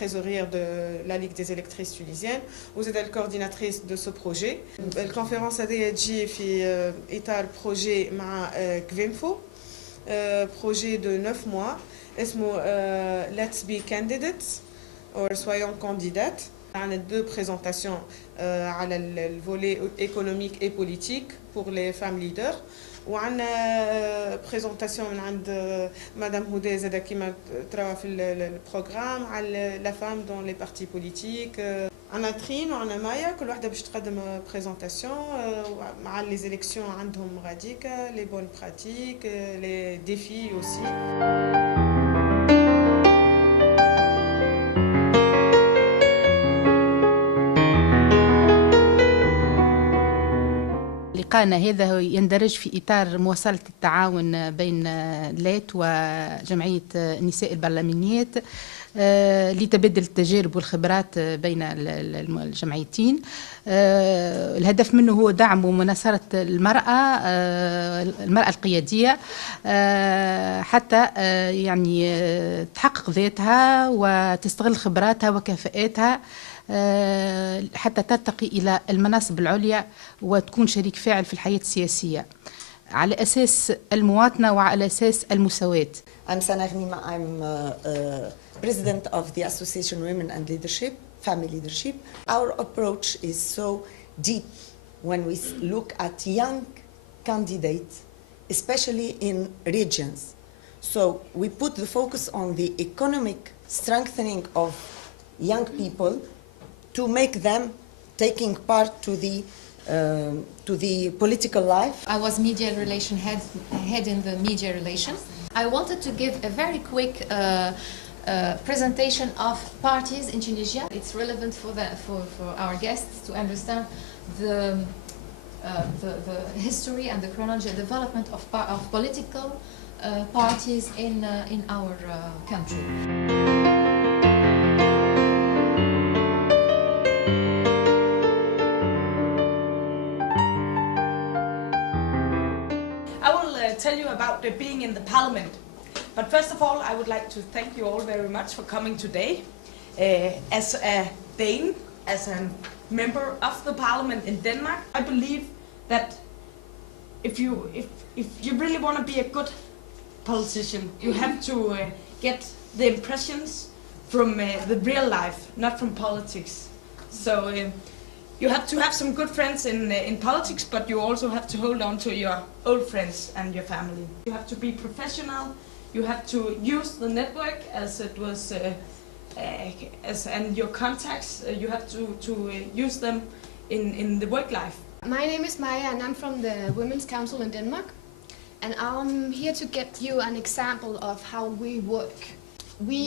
trésorière de la Ligue des électrices tunisiennes vous êtes la coordinatrice de ce projet. الكونفرنس هذه تجي في إطار projet مع Gwenfo projet de 9 mois اسمه Let's be candidates or soyons candidates. On a deux présentations على le volet économique et politique pour les femmes leaders. وعندنا بريزونطاسيون من عند مدام هدى زاده كيما تراوها في البروغرام على لا فام دون لي بارتي بوليتيك. عندنا ترين وعندنا مايا كل وحده باش تقدم بريزونطاسيون مع لي زيليكسيون عندهم غاديكا لي بون براتيك لي ديفي اوسي. لقاءنا هذا يندرج في إطار مواصلة التعاون بين ليت وجمعية النساء البرلمانيات لتبادل التجارب والخبرات بين الجمعيتين. الهدف منه هو دعم ومناصرة المرأة القيادية حتى يعني تحقق ذاتها وتستغل خبراتها وكفاءاتها حتى ترتقي إلى المناصب العليا وتكون شريك فاعل في الحياة السياسية على أساس المواطنة وعلى أساس المساواة. I'm Sana Ghnima. I'm president of the Association Women and Leadership, Family Leadership. Our approach is so deep when we look at young candidates, especially in regions. So we put the focus on the economic strengthening of young people to make them taking part to the political life. I was media relation head in the media relations. I wanted to give a very quick presentation of parties in Tunisia. It's relevant for our guests to understand the history and the chronological development of political parties in our country. Tell you about being in the parliament. But first of all, I would like to thank you all very much for coming today. As a Dane, as a member of the parliament in Denmark, I believe that if you really want to be a good politician, you have to get the impressions from the real life, not from politics. So you have to have some good friends in politics, but you also have to hold on to your old friends and your family. You have to be professional. You have to use the network as it was, and your contacts. You have to use them in the work life. My name is Maya, and I'm from the Women's Council in Denmark. And I'm here to get you an example of how we work. We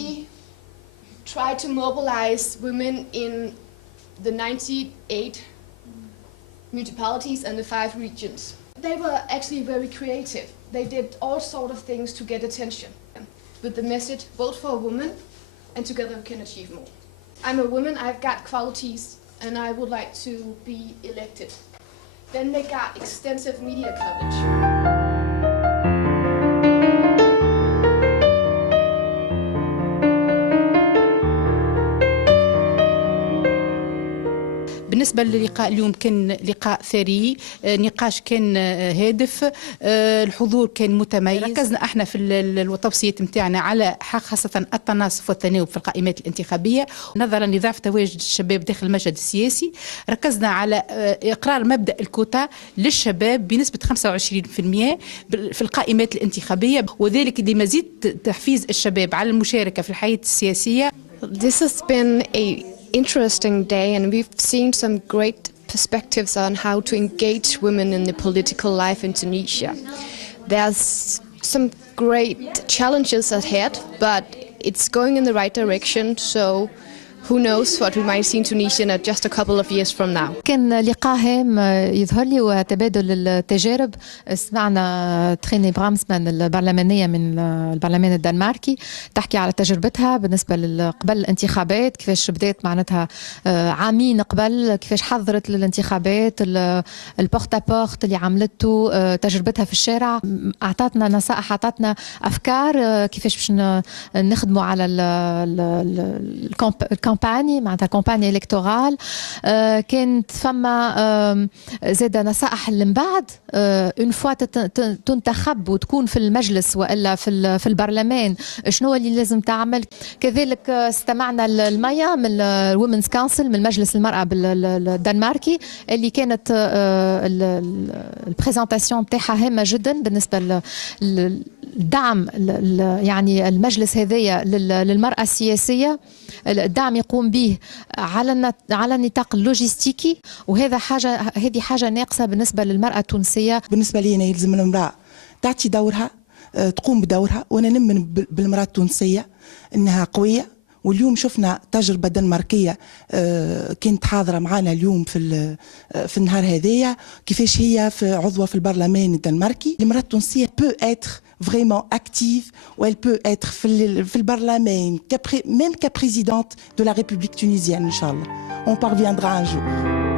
try to mobilize women in the 98 municipalities and the 5 regions. They were actually very creative. They did all sorts of things to get attention with the message, vote for a woman and together we can achieve more. I'm a woman, I've got qualities and I would like to be elected. Then they got extensive media coverage. بالنسبة للقاء اليوم كان لقاء ثري، نقاش كان هادف، الحضور كان متميز. ركزنا احنا في التوصيات نتاعنا على خاصة التناصف والتناوب في القائمات الانتخابية نظرا لضعف تواجد الشباب داخل المشهد السياسي. ركزنا على إقرار مبدأ الكوتا للشباب بنسبة 25% في القائمات الانتخابية، وذلك لمزيد تحفيز الشباب على المشاركة في الحياة السياسية. This has been a interesting day and we've seen some great perspectives on how to engage women in the political life in Tunisia. There's some great challenges ahead, but it's going in the right direction, so who knows what we might see in Tunisia in just a couple of years from now. كان لقاء هام يظهر لي وتبادل التجارب. سمعنا تريني برامسمان البرلمانية من البرلمان الدنماركي تحكي على تجربتها بالنسبة قبل الانتخابات، كيفاش بدأت معناتها عامين قبل، كيفاش حضرت للانتخابات، البورت بورت اللي عملته، تجربتها في الشارع. أعطتنا نصائح، أعطتنا أفكار كيفاش باش نخدموا على الكامباني معناتها الكامباني الكتورال. كانت فما زاد نصائح اللي من بعد اون فوا تنتخب وتكون في المجلس والا في البرلمان شنو اللي لازم تعمل. كذلك استمعنا الميا من الومنز كونسل من مجلس المرأة الدنماركي اللي كانت البريزنتاسيون نتاعها هامة جدا بالنسبة للدعم يعني المجلس هذايا للمرأة السياسية، الدعم يقوم به على النطاق اللوجستيكي، وهذا هذه حاجة ناقصة بالنسبة للمرأة التونسية. بالنسبة لي أنا يلزم المرأة تعطي دورها، تقوم بدورها، وأنا نؤمن بالمرأة التونسية أنها قوية. واليوم شفنا تجربة دنماركية كانت حاضرة معنا اليوم في النهار هذايا، كيفاش هي عضوة في البرلمان الدنماركي. المرأة التونسية peut être vraiment active ou elle peut être في البرلمان même qu'à présidente de la République tunisienne. Inch'Allah, on parviendra un jour.